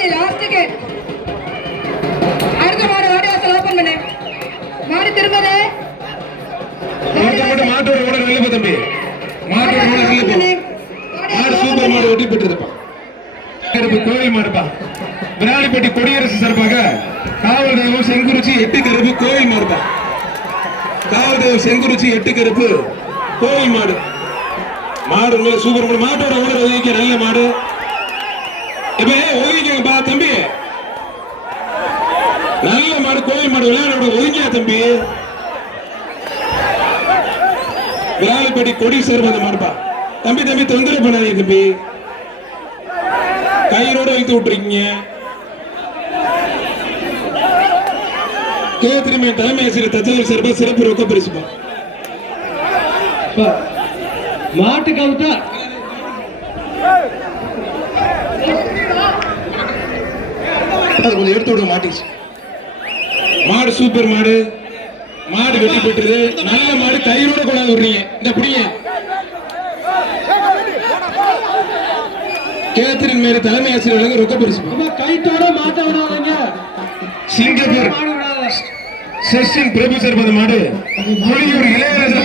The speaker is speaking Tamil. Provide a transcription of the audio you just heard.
லாஸ்ட்டுக்கு அடுத்த மாடு வாடிவாசல் ஓபன் பண்ணு. மாடு திரும்பதே. மாட்டோட ஓட நல்ல தம்பி. மாட்டோட ஓட நல்ல போ. மாடு சூப்பர் மாடு வெட்டி பெற்றதுப்பா. கருப்பு கோயில் மாடுப்பா. விராலிப்பட்டி கொடியரசு சார்பாக காவல் தெய்வம் செங்குறிச்சி 8 கருப்பு கோயில் மாடுப்பா. காவல் தெய்வம் செங்குறிச்சி 8 கருப்பு கோயில் மாடு. மாடு நல்ல சூப்பர் மாடு. மாட்டோட ஓட ஒதுக்கிய நல்ல மாடு. இப்ப ஒதுக்கிங்கப்பா தம்பி. நல்ல மாடு கோயில் மாடு விளையாட ஒதுக்கியா தம்பி. விராலிப்பட்டி கொடி சேர்ந்த மாடுப்பா. தம்பி தம்பி தொந்தரவு பண்ணாதீங்க தம்பி. கயிறோட வைத்து விட்டுருக்கீங்க. திரும்பி தலைமை ஆசிரியர் தச்சல் சார்பா சிறப்பு ரொக்க பரிசுப்பா. மாட்டு கவுத்தா கொஞ்சம் எடுத்து விட மாட்டிச்சு. மாடு சூப்பர் மாடு. மாடு வெட்டி பெற்றது. நல்ல மாடு கயிறோட கொண்டாந்து விடுறீங்க. இந்த புடிங்க கேத்திரின் மேல தலைமை ஆசிரியர் ரொக்க பரிசு. கைத்தோட மாட்ட விடாதீங்க. சிங்கப்பூர் செஷன் பிரபு சார் மாடு. இளையராஜா